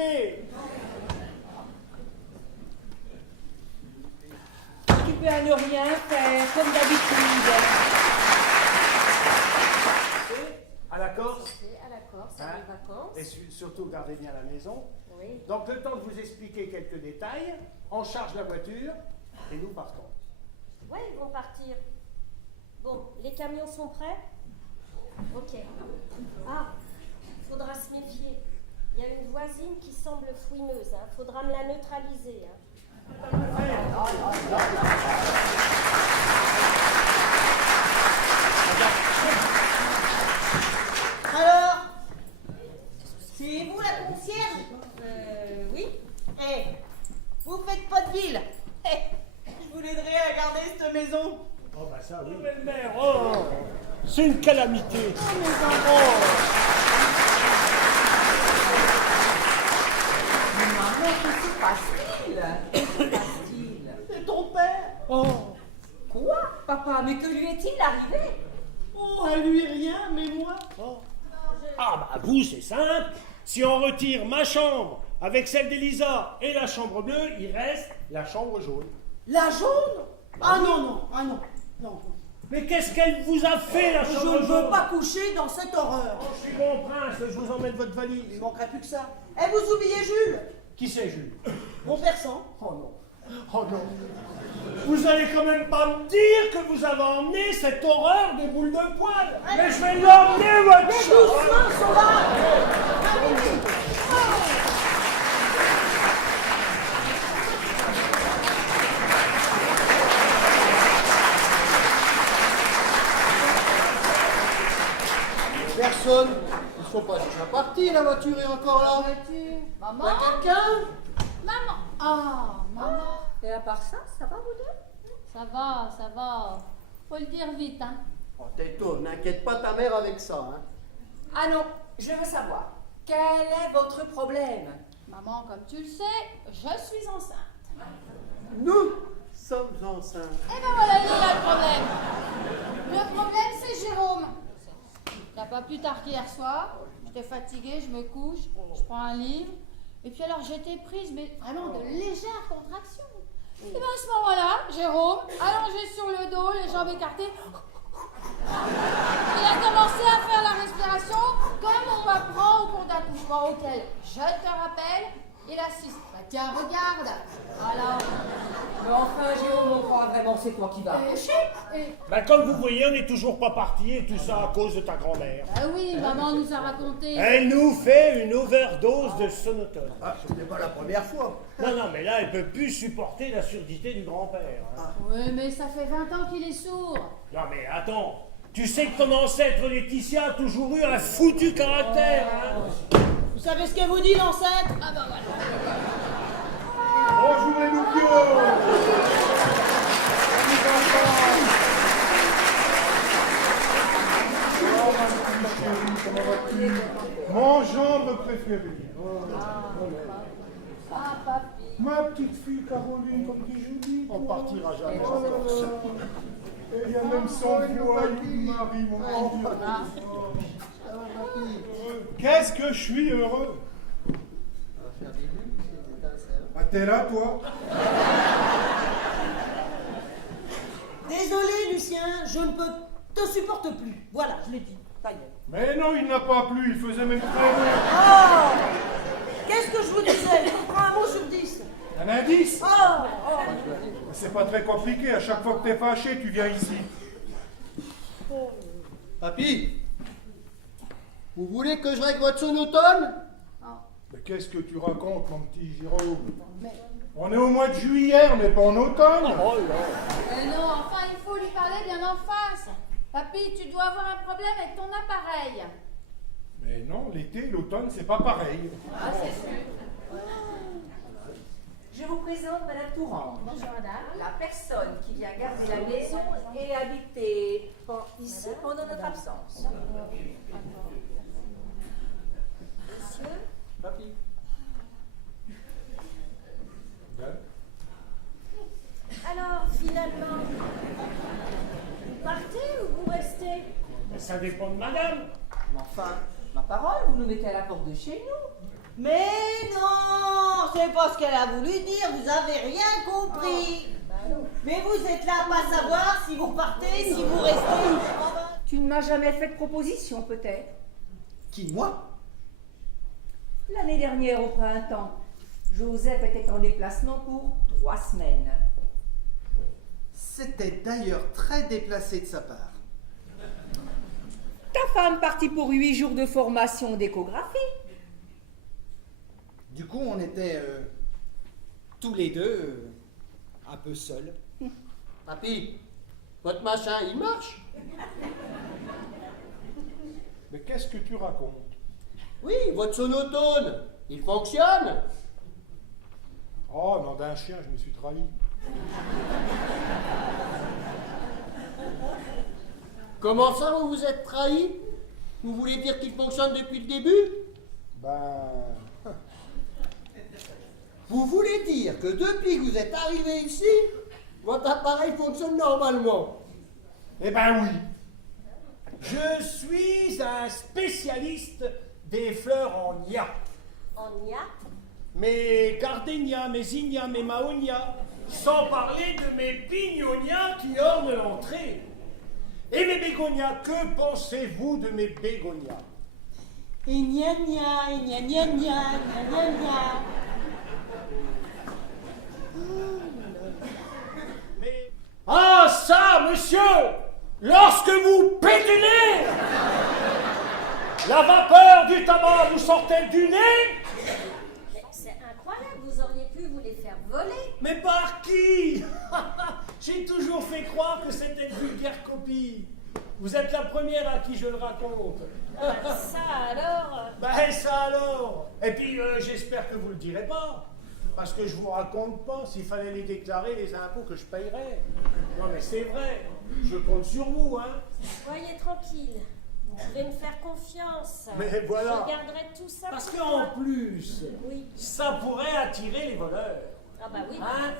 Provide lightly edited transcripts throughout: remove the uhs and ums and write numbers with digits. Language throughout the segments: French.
occupé. Occupé à ne rien faire, comme d'habitude. À la Corse. À la Corse, Hein? à les vacances. Et surtout, gardez bien la maison. Oui. Donc, le temps de vous expliquer quelques détails, on charge la voiture et nous partons. Ouais, ils vont partir. Bon, les camions sont prêts? Ok. Ah, faudra se méfier. Il y a une voisine qui semble fouineuse. Hein. Faudra me la neutraliser. Hein. Alors, c'est vous la concierge? Oui. Eh, vous faites pas de ville. Eh, je vous l'aiderai à garder cette maison. Oh, bah ça, oui. Mais mère, oh, c'est une calamité. Maman, que se passe-t-il? Que se passe-t-il? C'est ton père. Oh, Quoi, papa? Mais que lui est-il arrivé? Oh, à lui rien, mais moi. ah bah vous, c'est simple. Si on retire ma chambre avec celle d'Elisa et la chambre bleue, il reste la chambre jaune. La jaune? Ah non, non, ah non, non. Mais qu'est-ce qu'elle vous a fait, la Je chambre ne jaune? veux pas coucher dans cette horreur. Oh, je suis bon prince, je vous emmène votre valise. Il manquerait plus que ça. Eh, vous oubliez Jules, Qui c'est, Jules? mon persan. Oh non. Oh non. Vous allez quand même pas me dire que vous avez emmené cette horreur des boules de poil. Mais je vais l'emmener, votre Mais chat. doucement, sauvage. Personne. Ils sont pas déjà partis, la voiture est encore là. Maman? Y'a quelqu'un? Maman! Ah, maman! Et à part ça va vous deux? Ça va. Faut le dire vite, hein. Oh, Této, n'inquiète pas ta mère avec ça, hein. Ah non, je veux savoir. Quel est votre problème? Maman, comme tu le sais, je suis enceinte. Nous sommes enceintes. Eh ben voilà, il est là le problème. Le problème, c'est Jérôme. T'as pas plus tard qu'hier soir. J'étais fatiguée, je me couche, je prends un livre. Et puis alors, j'étais prise, mais vraiment de légères contractions. Et ben à ce moment-là, Jérôme, allongé sur le dos, les jambes écartées, il a commencé à faire la respiration comme on m'apprend au cours d'accouchement auquel, je te rappelle, il assiste. Bah tiens, regarde. Alors, Mais enfin, Jérôme, on croit vraiment c'est toi qui vas accoucher. Bah, comme vous voyez, on n'est toujours pas parti et tout ça à cause de ta grand-mère. bah oui, maman nous a raconté. Elle nous fait une overdose de sonotone. Ah, ce n'est pas la première fois. Non, mais là, elle peut plus supporter la surdité du grand-père. Hein. Oui, mais ça fait 20 ans qu'il est sourd. Non, mais attends. Tu sais que ton ancêtre Laetitia a toujours eu un foutu caractère. Hein. Vous savez ce que vous dit l'ancêtre? Ah bah voilà. Bonjour les loupiaux. Mon gendre préféré. Ah, papy. Ma petite fille Caroline, comme qui je dis. On partira jamais. Et il y a même son voyou mari, mon Dieu. Qu'est-ce que je suis heureux. Ah, t'es là, toi? Désolé, Lucien, je ne te supporte plus. Voilà, je l'ai dit. Ça y est. Mais non, il n'a pas plu, il faisait même très bon. Oh! Qu'est-ce que je vous disais? Je prends un mot sur 10. Un indice? Oh! C'est pas très compliqué, à chaque fois que t'es fâché, tu viens ici. Papy, vous voulez que je règle votre sonotone? Mais qu'est-ce que tu racontes, mon petit Jérôme? On est au mois de juillet, on n'est pas en automne. Mais non, enfin, il faut lui parler bien en face. Papy, tu dois avoir un problème avec ton appareil. Mais non, l'été, l'automne, c'est pas pareil. Ah, c'est sûr. Je vous présente Madame Tourang. Bonjour, madame. La personne qui vient garder la maison et habiter ici pendant notre absence. Monsieur, Papy. Alors, finalement, vous partez ou vous restez? Mais ça dépend de madame. mais enfin, ma parole, vous nous mettez à la porte de chez nous. Mais non, c'est pas ce qu'elle a voulu dire, vous avez rien compris. Mais vous êtes là à pas savoir si vous partez, si vous restez. Tu ne m'as jamais fait de proposition, peut-être? Qui, moi? L'année dernière, au printemps, Joseph était en déplacement pour 3 semaines. C'était d'ailleurs très déplacé de sa part. Ta femme partit pour 8 jours de formation d'échographie. Du coup, on était tous les deux un peu seuls. Papy, votre machin, il marche? Mais qu'est-ce que tu racontes? Oui, votre sonotone, il fonctionne? Oh, nom d'un chien, je me suis trahi. Comment ça, vous vous êtes trahi? Vous voulez dire qu'il fonctionne depuis le début? Ben... Vous voulez dire que depuis que vous êtes arrivé ici, votre appareil fonctionne normalement? Eh ben oui. Je suis un spécialiste des fleurs en nia. En nia. Mes gardénias, mes ignas, mes maonias, sans parler de mes bignonias qui ornent l'entrée. Et mes bégonias, que pensez-vous de mes bégonias? Et gna gna, et gna gna gna, gna gna gna. Mais... Ah ça, monsieur! Lorsque vous pétunez, la vapeur du tabac vous sortait du nez? Mais c'est incroyable, vous auriez pu vous les faire voler. Mais par qui? J'ai toujours fait croire que c'était une vulgaire copie. Vous êtes la première à qui je le raconte. Ça alors. Ben ça alors. Et puis j'espère que vous le direz pas. Parce que je vous raconte pas s'il fallait les déclarer, les impôts que je payerais. Non mais c'est vrai. Je compte sur vous, hein. Soyez tranquille. Vous pouvez me faire confiance. Mais voilà. Je garderai tout ça Parce pour qu'en moi. plus, Oui. ça pourrait attirer les voleurs. Ah bah oui. Hein?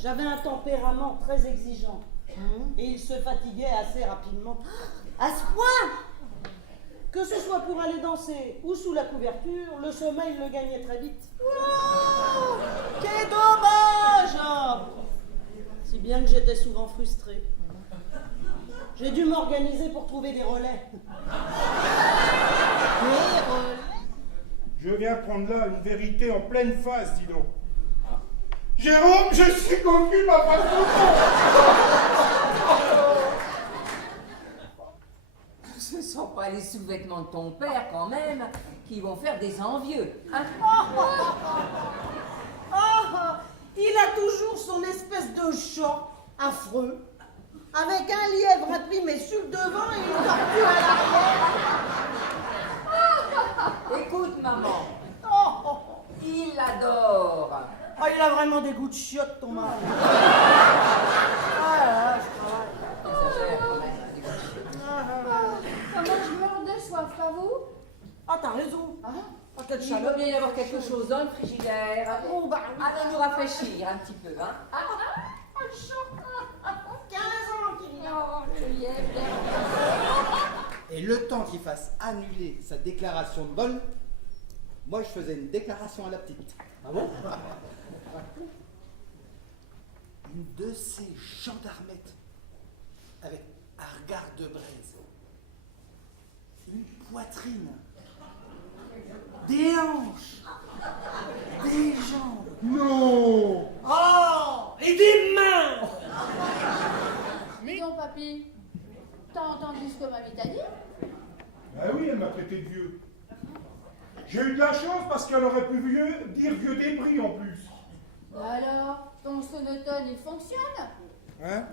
J'avais un tempérament très exigeant. Et il se fatiguait assez rapidement. À ce point que ce soit pour aller danser ou sous la couverture, le sommeil le gagnait très vite. Oh, quel dommage! Si bien que j'étais souvent frustrée. J'ai dû m'organiser pour trouver des relais. Des relais? Je viens prendre là une vérité en pleine face, dis donc. Jérôme, je suis connu ma façon. Ce ne sont pas les sous-vêtements de ton père, quand même, qui vont faire des envieux. Hein? Il a toujours son espèce de chat affreux, avec un lièvre imprimé sur le devant et une tortue à l'arrière. Écoute, maman, Oh, il l'adore. il a vraiment des goûts de chiottes, ton mari. Exagère, quand même. Comment je meurs de soif, pas vous? Ah, t'as raison. Ah, quelle Il va chaleur. bien y avoir quelque chose dans le frigidaire. Oh, bah, oui. Allons nous rafraîchir un petit peu, hein. 15 ans qu'il y a. Oh, je y ai bien. Et le temps qu'il fasse annuler sa déclaration de vol, moi je faisais une déclaration à la petite. Ah bon? Une de ces gendarmettes avec un regard de braise, une poitrine, des hanches, des jambes. Non. Oh! Et des mains! Dis donc, papy, t'as entendu ce que mamie t'a dit? Ben oui, elle m'a traité de vieux. J'ai eu de la chance parce qu'elle aurait pu dire vieux débris en plus. Alors, ton sonotone, il fonctionne? Hein?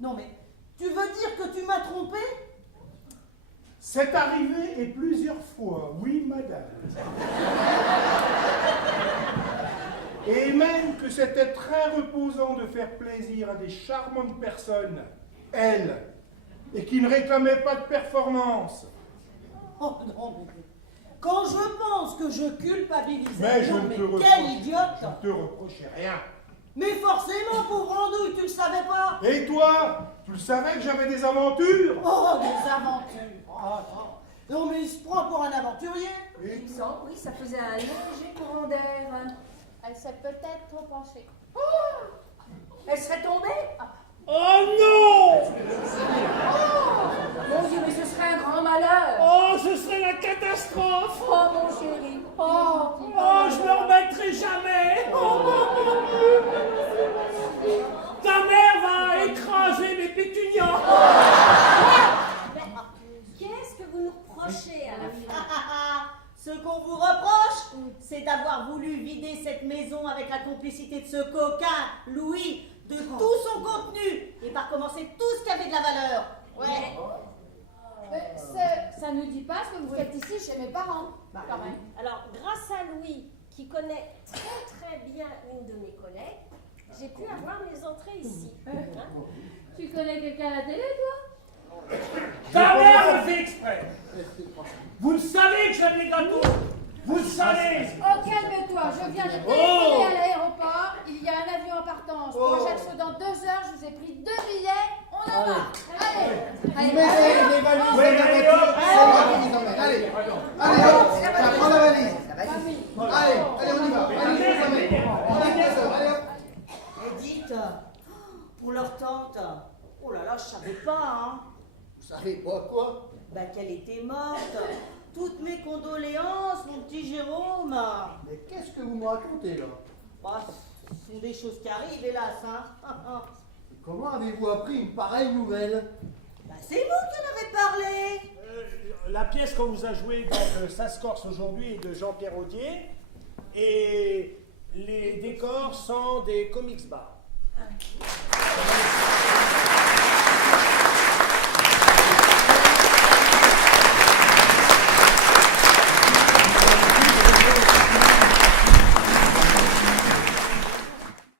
Non, mais tu veux dire que tu m'as trompé? C'est arrivé et plusieurs fois, oui madame. Et même que c'était très reposant de faire plaisir à des charmantes personnes, elles, et qui ne réclamaient pas de performance. Oh non, mais quand je pense que je culpabilisais, Mais je non, ne mais te reproche, quel idiote! je ne te reprochais rien. Mais forcément, pauvre andouille, tu le savais pas? Et toi, tu le savais que j'avais des aventures? Oh, des aventures! Oh, non. Non, mais il se prend pour un aventurier. Il me semble, oui, ça faisait un léger courant d'air. Elle s'est peut-être trop penchée. Elle serait tombée? Oh non! Mon Dieu, mais ce serait un grand malheur. Oh, ce serait la catastrophe! Oh, mon chéri. Oh, je ne me remettrai jamais! Ta mère va écraser mes pétunias! Qu'est-ce que vous nous reprochez à la fin? Ce qu'on vous reproche, c'est d'avoir voulu vider cette maison avec la complicité de ce coquin, Louis, de tout son contenu et par commencer tout ce qui avait de la valeur. Ouais. Mais ça ne dit pas ce que vous faites ici chez mes parents, quand même. Alors, grâce à Louis, qui connaît très bien une de mes collègues, j'ai pu avoir mes entrées ici. Hein? Tu connais quelqu'un à la télé, toi? Ta mère le fait exprès! Vous le savez que j'aime les gâteaux! Vous le savez! Oh, calme-toi, je viens de téléphoner à l'aéroport. Il y a un avion en partance pour Ajaccio dans 2 heures. Je vous ai pris 2 billets. On en va. Allez, Les valises dans la voiture, c'est moi qui les emmène. Allez, hop, ça prend la valise. Allez, on y va. Allez, je vous emmène. Allez, hop. Et dites, pour leur tante, oh là là, je savais pas, hein, Vous savez pas quoi? bah qu'elle était morte. Toutes mes condoléances, mon petit Jérôme. Mais qu'est-ce que vous me racontez là? Bah, ce sont des choses qui arrivent, hélas, hein. Comment avez-vous appris une pareille nouvelle? Bah, c'est vous qui en avez parlé. La pièce qu'on vous a jouée dans Ça se corse aujourd'hui est de Jean-Pierre Audier. Et les décors sont des comics bars.